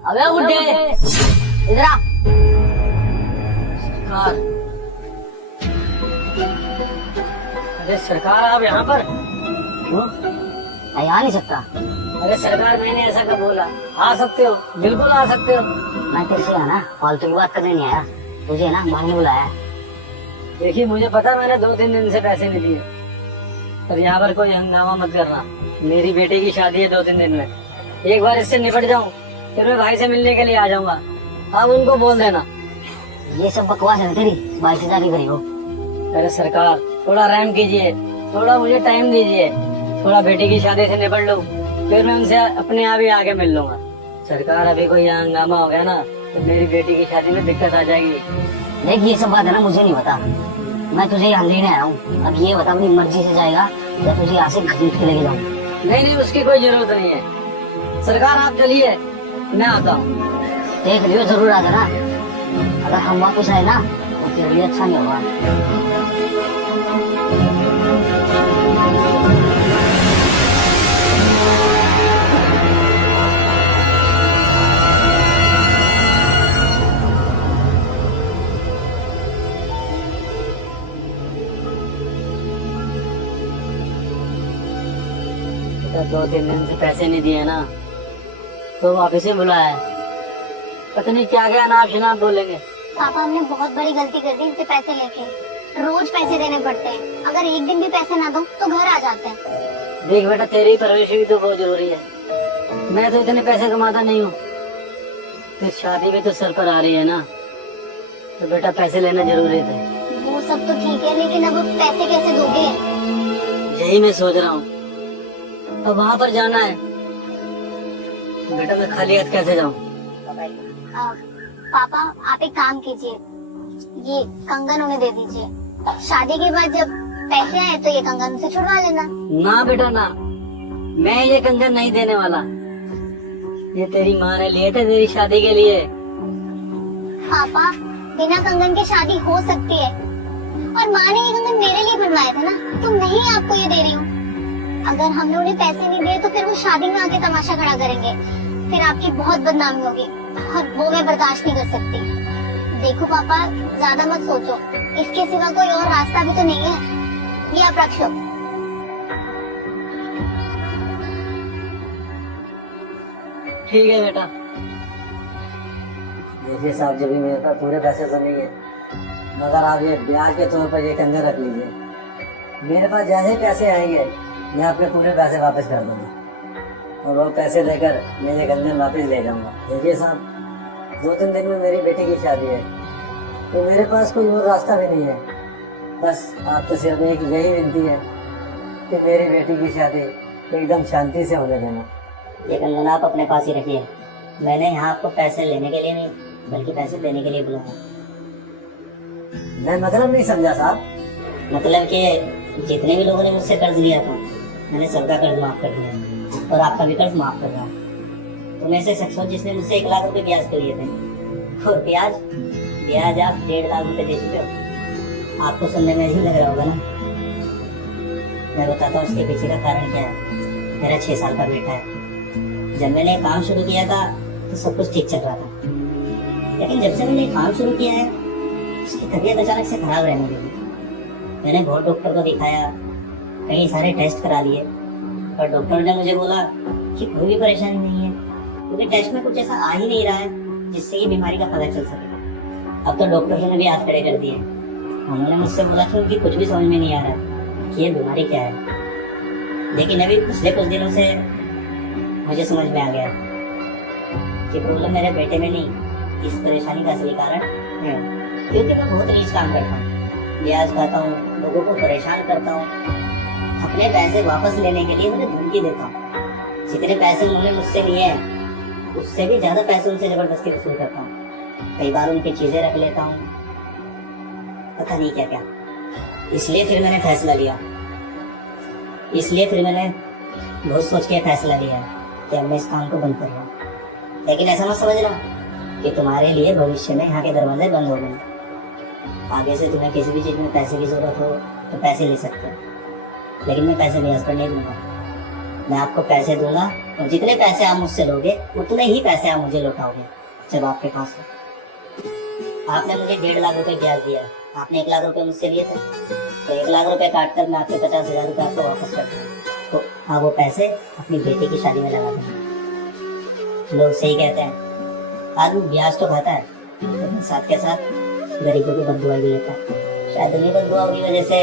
अबे बुड्ढे इधर आ। सरकार, अरे सरकार आप यहाँ पर क्यों? मैं आ नहीं सकता। अरे सरकार मैंने ऐसा कब बोला? आ सकते हो, बिल्कुल आ सकते हो। मैं तेरे से ना फालतू की बात करने नहीं आया, तुझे ना मांगने बुलाया। देखिए मुझे पता मैंने 2-3 दिन से पैसे नहीं दिए, पर यहाँ पर कोई हंगामा मत करना। मेरी बेटी की शादी है 2-3 दिन में, एक बार इससे निपट जाऊँ फिर मैं भाई से मिलने के लिए आ जाऊंगा। आप उनको बोल देना। ये सब बकवास है तेरी, भाई से शादी करी हो। अरे सरकार थोड़ा रहम कीजिए, थोड़ा मुझे टाइम दीजिए, थोड़ा बेटी की शादी से निपट लूं, फिर मैं उनसे अपने आप ही आके मिल लूंगा। सरकार अभी कोई यहाँ हंगामा हो गया ना तो मेरी बेटी की शादी में दिक्कत आ जाएगी। देख ये सब बात है ना मुझे नहीं पता, मैं तुझे यहाँ लेने आया हूँ। अब ये बता अपनी मर्जी से जाएगा या तुझे यहाँ से घसीट के लेके जाऊँ? नहीं नहीं उसकी कोई जरूरत नहीं है। सरकार आप चलिए, मैं आता हूँ। देख लियो जरूर आ जाना, अगर हम वापस आए ना तो तेरे लिए अच्छा नहीं होगा। तो 2-3 दिन से पैसे नहीं दिए ना तो वापस ही बुलाया है। पता नहीं क्या क्या नाप शनाप बोलेंगे। पापा हमने बहुत बड़ी गलती कर दी इनसे पैसे लेके। रोज पैसे देने पड़ते हैं, अगर एक दिन भी पैसे ना दो तो घर आ जाते हैं। देख बेटा तेरी परवरिश भी तो बहुत जरूरी है, मैं तो इतने पैसे कमाता नहीं हूँ, फिर शादी भी तो सर पर आ रही है ना, तो बेटा पैसे लेना जरूरी थे। वो सब तो ठीक है, लेकिन अब पैसे कैसे दोगे? यही मैं सोच रहा हूँ, अब वहाँ पर जाना है, बेटा मैं खाली हाथ कैसे जाऊँ? पापा आप एक काम कीजिए, ये कंगन उन्हें दे दीजिए। शादी के बाद जब पैसे आए तो ये कंगन उनसे छुड़वा लेना। ना बेटा ना, मैं ये कंगन नहीं देने वाला, ये तेरी माँ ने लिए थे तेरी शादी के लिए। पापा बिना कंगन के शादी हो सकती है, और माँ ने ये कंगन मेरे लिए बनवाए थे ना, तो मैं ही आपको ये दे रही हूँ। अगर हमने उन्हें पैसे नहीं दिए तो फिर वो शादी में आके तमाशा खड़ा करेंगे, फिर आपकी बहुत बदनामी होगी, और वो मैं बर्दाश्त नहीं कर सकती। देखो पापा ज्यादा मत सोचो, इसके सिवा कोई और रास्ता भी तो नहीं है। ये आप रख लो। ठीक है बेटा। देखिए साहब जब भी मेरे पास पूरे पैसे तो नहीं है, मगर आप ये ब्याज के तौर पर ये कंगन रख लीजिए। मेरे पास जैसे ही पैसे आएंगे मैं आपके पूरे पैसे वापस कर दूंगा, और वो पैसे देकर मैं ये कंगन वापस ले जाऊंगा। देखिए साहब 2-3 दिन में मेरी बेटी की शादी है, तो मेरे पास कोई और रास्ता भी नहीं है। बस आपसे सिर्फ एक यही विनती है कि मेरी बेटी की शादी एकदम शांति से होने देना। ये कंगन आप अपने पास ही रखिए, मैंने यहाँ आपको पैसे लेने के लिए नहीं बल्कि पैसे देने के लिए बुलाया। मैं मतलब नहीं समझा साहब। मतलब कि जितने भी लोगों ने मुझसे कर्ज लिया था मैंने सबका कर्ज माफ कर दिया, और आपका भी कर्ज माफ कर रहा हूँ। तो मैं ऐसे शख्स हूँ जिसने मुझसे 1 लाख रुपए ब्याज पे लिए थे, और ब्याज आप 1.5 लाख रुपए दे चुके हो। आपको सुनने में ऐसे लग रहा होगा ना। मैं बताता हूँ इसके पीछे का कारण क्या है। मेरा 6 साल का बेटा है। जब मैंने काम शुरू किया था तो सब कुछ ठीक चल रहा था, लेकिन जब से मैंने काम शुरू किया है उसकी तबीयत अचानक से खराब रहने लगी। मैंने बहुत डॉक्टर को दिखाया, कई सारे टेस्ट करा लिए, पर डॉक्टर ने मुझे बोला कि कोई भी परेशानी नहीं है, क्योंकि टेस्ट में कुछ ऐसा आ ही नहीं रहा है जिससे ये बीमारी का पता चल सके। अब तो डॉक्टर ने भी हाथ खड़े कर दिए। उन्होंने मुझसे बोला कि उनकी कुछ भी समझ में नहीं आ रहा कि ये बीमारी क्या है। लेकिन अभी पिछले कुछ दिनों से मुझे समझ में आ गया कि प्रॉब्लम मेरे बेटे में नहीं, इस परेशानी का असली कारण है। क्योंकि मैं बहुत रीच काम करता हूँ, ब्याज खाता हूँ, लोगों को परेशान करता हूँ, अपने पैसे वापस लेने के लिए उन्हें धमकी देता हूँ। जितने पैसे उन्होंने मुझसे लिए हैं उससे भी ज्यादा पैसे उनसे जबरदस्ती वसूल करता हूँ। कई बार उनकी चीजें रख लेता हूँ, पता नहीं क्या क्या। इसलिए फिर मैंने बहुत सोच के फैसला लिया कि अब मैं इस काम को बंद कर रहा हूँ। लेकिन ऐसा मत समझना कि तुम्हारे लिए भविष्य में यहाँ के दरवाजे बंद हो गए। आगे से तुम्हें किसी भी चीज में पैसे की जरूरत हो तो पैसे ले सकते हो, लेकिन मैं पैसे ब्याज पर नहीं दूंगा। मैं आपको पैसे दूंगा और जितने पैसे आप मुझसे लोगे उतने ही पैसे आप मुझे लौटाओगे जब आपके पास हो। आपने मुझे 1.5 लाख रुपए ब्याज दिया, आपने 1 लाख रुपए मुझसे लिए थे, तो 1 लाख रुपए काट कर मैं आपके 50,000 रुपए आपको वापस करता हूँ। तो आप वो पैसे अपनी बेटी की शादी में लगा देंगे। लोग सही कहते हैं, आदमी ब्याज तो खाता है लेकिन साथ के साथ गरीबों की बददुआ भी लेता है। शायद उन्हीं बददुआओं की वजह से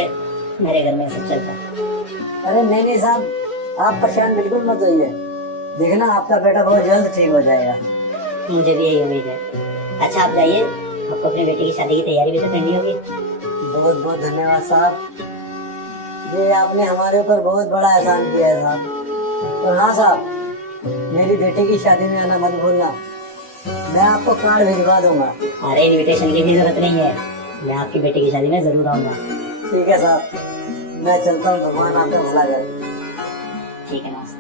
मेरे घर में सब चलता है। अरे नहीं साहब, आप परेशान बिल्कुल मत होइए, देखना आपका बेटा बहुत जल्द ठीक हो जाएगा। मुझे भी यही उम्मीद है। अच्छा आप जाइए, आपको अपनी बेटी की शादी की तैयारी भी तो करनी होगी। बहुत बहुत धन्यवाद साहब, ये आपने हमारे ऊपर बहुत बड़ा एहसान किया है साहब। और हाँ साहब, मेरी बेटी की शादी में आना मत भूलना, मैं आपको कार्ड भिजवा दूंगा। अरे इनविटेशन की भी जरूरत नहीं है, मैं आपकी बेटी की शादी में जरूर आऊंगा। ठीक है साहब, मैं चलता हूँ, भगवान आपका भला करे। ठीक है, नमस्ते।